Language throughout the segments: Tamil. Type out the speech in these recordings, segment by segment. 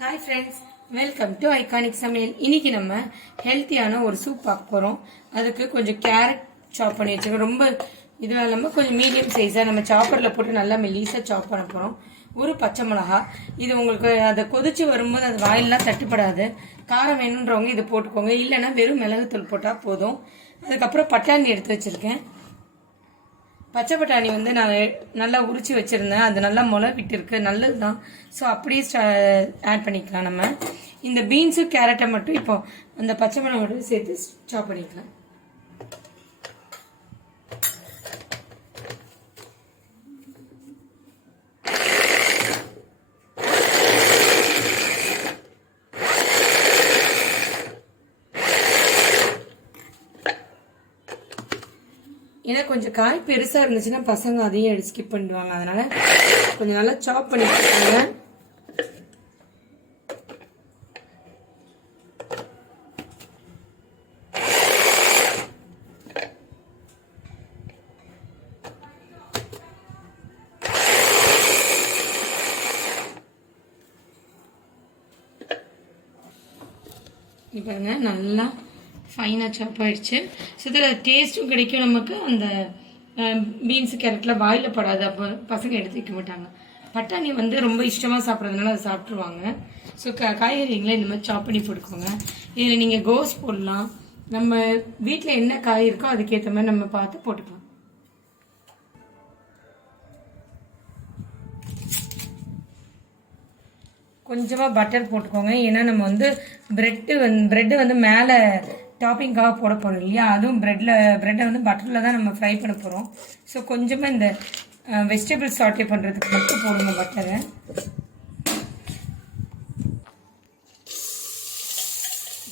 Hi friends, welcome to iconic சமையல். இன்னைக்கு நம்ம ஹெல்த்தியான ஒரு சூப் பார்க்க போகிறோம். அதுக்கு கொஞ்சம் கேரட் சாப் பண்ணி வச்சுருக்கோம். ரொம்ப இதுவாக இல்லாமல் கொஞ்சம் மீடியம் சைஸாக நம்ம சாப்பரில் போட்டு நல்லா மெல்லீஸாக சாப் பண்ண போகிறோம். ஒரு பச்சை மிளகா, இது உங்களுக்கு அதை கொதிச்சு வரும்போது அது வாயிலெலாம் தட்டுப்படாது. காரம் வேணுன்றவங்க இதை போட்டுக்கோங்க, இல்லைன்னா வெறும் மிளகுத்தூள் போட்டால் போதும். அதுக்கப்புறம் பட்டாணி எடுத்து வச்சுருக்கேன். பச்சை பட்டாணி வந்து நான் நல்லா உரிச்சு வச்சுருந்தேன், அது நல்லா முளை விட்டுருக்கு, நல்லது தான். ஸோ அப்படியே ஆட் பண்ணிக்கலாம். நம்ம இந்த பீன்ஸும் கேரட்டை மட்டும் இப்போ அந்த பச்சை மிளகோட சேர்த்து சாப் பண்ணிக்கலாம். ஏன்னா கொஞ்சம் காய் பெருசாக இருந்துச்சுன்னா பசங்க அதையும் எடுத்து ஸ்கிப் பண்ணிடுவாங்க. அதனால கொஞ்சம் நல்லா சாப் பண்ணி வச்சுக்கோங்க. பாருங்க, நல்லா ஃபைனாக சாப் ஆயிடுச்சு. ஸோ இதில் டேஸ்ட்டும் கிடைக்கும் நமக்கு. அந்த பீன்ஸு கேரட்லாம் வாயில் படாது, அப்போ பசங்க எடுத்து வைக்க மாட்டாங்க. பட்டாணி வந்து ரொம்ப இஷ்டமாக சாப்பிட்றதுனால அதை சாப்பிட்ருவாங்க. ஸோ காய்கறிங்களை இந்த மாதிரி சாப் பண்ணி போட்டுக்கோங்க. இதில் நீங்கள் கோஸ் போடலாம். நம்ம வீட்டில் என்ன காய் இருக்கோ அதுக்கேற்ற மாதிரி நம்ம பார்த்து போட்டுக்கலாம். கொஞ்சமாக பட்டர் போட்டுக்கோங்க, ஏன்னா நம்ம வந்து ப்ரெட்டு வந்து மேலே டாப்பிங்காக போட போகிறோம் இல்லையா. அதுவும் ப்ரெட்டை வந்து பட்டரில் தான் நம்ம ஃப்ரை பண்ண போகிறோம். ஸோ கொஞ்சமாக இந்த வெஜிடபிள் சாட்டே பண்ணுறதுக்கு மட்டும் போடுங்க பட்டரை.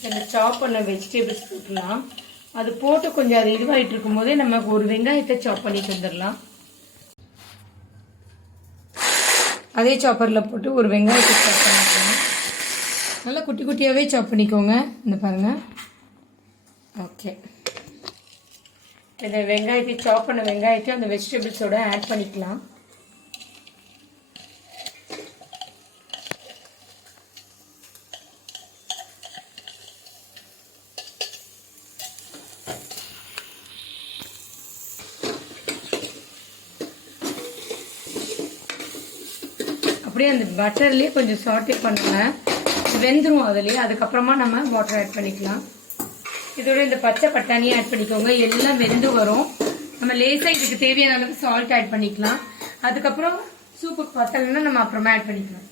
இந்த சாப் பண்ண வெஜிடபிள்ஸ் போட்டுலாம். அது போட்டு கொஞ்சம் அது இதுவாகிட்டு இருக்கும்போதே நமக்கு ஒரு வெங்காயத்தை சாப் பண்ணிட்டு வந்துடலாம். அதே சாப்பரில் போட்டு ஒரு வெங்காயத்தை சாப் பண்ணிக்கோங்க. நல்லா குட்டி குட்டியாகவே சாப் பண்ணிக்கோங்க. இந்த பாருங்கள். ஓகே, இந்த வெங்காயத்தை சாப் பண்ண வெங்காயத்தையும் அந்த வெஜிடபிள்ஸோட ஆட் பண்ணிக்கலாம். அப்படியே அந்த பட்டர்லேயே கொஞ்சம் சாட்டே பண்ணுங்க, வெந்துடும் அதுலேயே. அதுக்கப்புறமா நம்ம வாட்டர் ஆட் பண்ணிக்கலாம். இதோட இந்த பச்சை பட்டாணியை ஆட் பண்ணிக்கோங்க. எல்லாம் வெந்து வரும். நம்ம லேசாக இதுக்கு தேவையான அளவுக்கு சால்ட் ஆட் பண்ணிக்கலாம். அதுக்கப்புறம் சூப்புக்கு பத்தலைன்னா நம்ம அப்புறமா ஆட் பண்ணிக்கலாம்.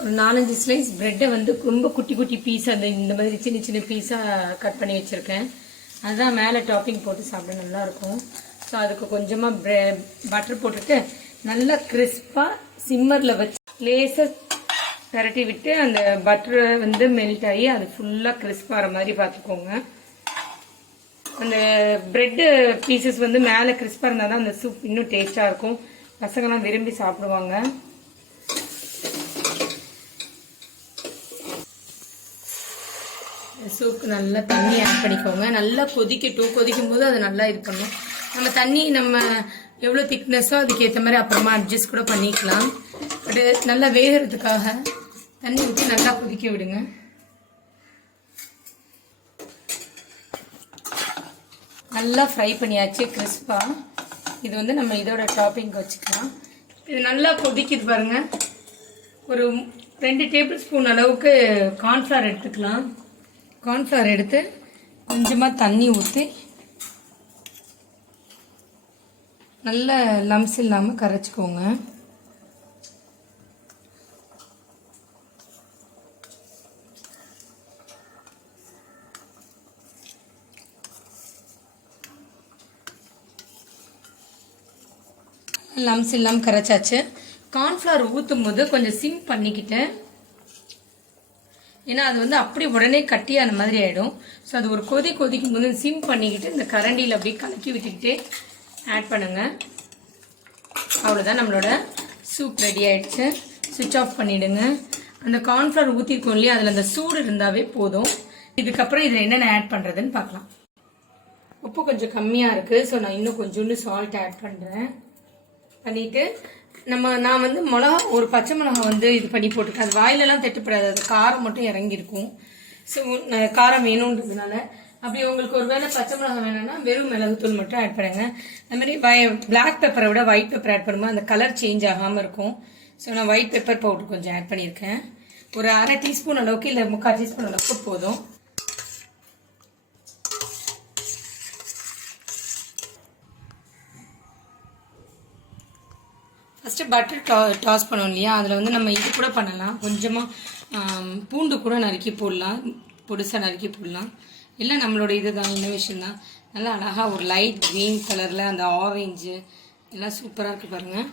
ஒரு 4-5 ஸ்லைஸ் ப்ரெட்டை வந்து ரொம்ப குட்டி குட்டி பீஸாக இந்த மாதிரி சின்ன சின்ன பீஸாக கட் பண்ணி வச்சுருக்கேன். அதுதான் மேலே டாப்பிங் போட்டு சாப்பிட நல்லாயிருக்கும். ஸோ அதுக்கு கொஞ்சமாக பட்டர் போட்டுட்டு நல்லா கிறிஸ்பாக சிம்மரில் வச்சு லேசாக பரட்டி விட்டு அந்த பட்டரை வந்து மெல்ட் ஆகி அது ஃபுல்லாக கிறிஸ்பாகிற மாதிரி பார்த்துக்கோங்க. அந்த ப்ரெட்டு பீசஸ் வந்து மேலே கிறிஸ்பாக இருந்தால் தான் அந்த சூப் இன்னும் டேஸ்ட்டாக இருக்கும். பசங்கள்லாம் விரும்பி சாப்பிடுவாங்க. சூப்புக்கு நல்லா தண்ணி ஆட் பண்ணிக்கோங்க. நல்லா கொதிக்கட்டும். கொதிக்கும் போது அதை நல்லா இது பண்ணும். நம்ம தண்ணி நம்ம எவ்வளோ திக்னஸோ அதுக்கேற்ற மாதிரி அப்புறமா அட்ஜஸ்ட் கூட பண்ணிக்கலாம். பட் நல்லா வேகிறதுக்காக தண்ணி ஊற்றி நல்லா கொதிக்க விடுங்க. நல்லா ஃப்ரை பண்ணியாச்சு கிறிஸ்பாக. இது வந்து நம்ம இதோட டாப்பிங் வச்சுக்கலாம். இது நல்லா கொதிக்குது பாருங்கள். ஒரு 2 டேபிள் ஸ்பூன் அளவுக்கு கார்ன்ஃப்ளவர் எடுத்துக்கலாம். கார்ன்ஃப்ளவர் எடுத்து கொஞ்சமாக தண்ணி ஊற்றி நல்ல லம்ஸ் இல்லாமல் கரைச்சிக்கோங்க. லம்ஸ் இல்லாமல் கரைச்சாச்சு. கார்ன்ஃப்ளவர் ஊற்றும் போது கொஞ்சம் சிம் பண்ணிக்கிட்டு, ஏன்னா அது வந்து அப்படி உடனே கட்டியான மாதிரி ஆகிடும். ஸோ அது ஒரு கொதிக்கும் போது சிம் பண்ணிக்கிட்டு இந்த கரண்டியில் அப்படியே கலக்கி விட்டுக்கிட்டே ஆட் பண்ணுங்க. அவ்வளோதான், நம்மளோட சூப் ரெடி ஆயிடுச்சு. சுவிட்ச் ஆஃப் பண்ணிவிடுங்க. அந்த கார்ன்ஃப்ளவர் ஊற்றிருக்கோம் இல்லையா, அதில் அந்த சூடு இருந்தாவே போதும். இதுக்கப்புறம் இதில் என்னென்ன ஆட் பண்ணுறதுன்னு பார்க்கலாம். உப்பு கொஞ்சம் கம்மியாக இருக்குது. ஸோ நான் இன்னும் கொஞ்சோண்டு சால்ட் ஆட் பண்ணுறேன். பண்ணிவிட்டு நான் வந்து மிளகா ஒரு பச்சை மிளகா வந்து இது பண்ணி போட்டிருக்கேன். அது வாயிலெல்லாம் தட்டுப்படாது, அது காரம் மட்டும் இறங்கியிருக்கும். ஸோ காரம் வேணுன்றதுனால. அப்படி உங்களுக்கு ஒரு வேளை பச்சை மிளகா வேணும்னா வெறும் மிளகுத்தூள் மட்டும் ஆட் பண்ணுங்க. அது மாதிரி பிளாக் பெப்பரை விட ஒயிட் பெப்பர் ஆட் பண்ணும்போது அந்த கலர் சேஞ்ச் ஆகாமல் இருக்கும். ஸோ நான் ஒயிட் பெப்பர் பவுடர் கொஞ்சம் ஆட் பண்ணியிருக்கேன். ஒரு அரை டீஸ்பூன் அளவுக்கு இல்லை 3/4 டீஸ்பூன் அளவுக்கு போதும். ஃபஸ்ட்டு பட்டர் டாஸ் பண்ணோம் இல்லையா, அதில் வந்து நம்ம இது கூட பண்ணலாம். கொஞ்சமாக பூண்டு கூட நறுக்கி போடலாம், பொடிசாக நறுக்கி போடலாம். எல்லாம் நம்மளோட இதுதான், இன்னோவேஷன் தான். நல்லா அழகாக ஒரு லைட் க்ரீன் கலரில் அந்த ஆரஞ்சு எல்லாம் சூப்பராக இருக்குது பாருங்கள்.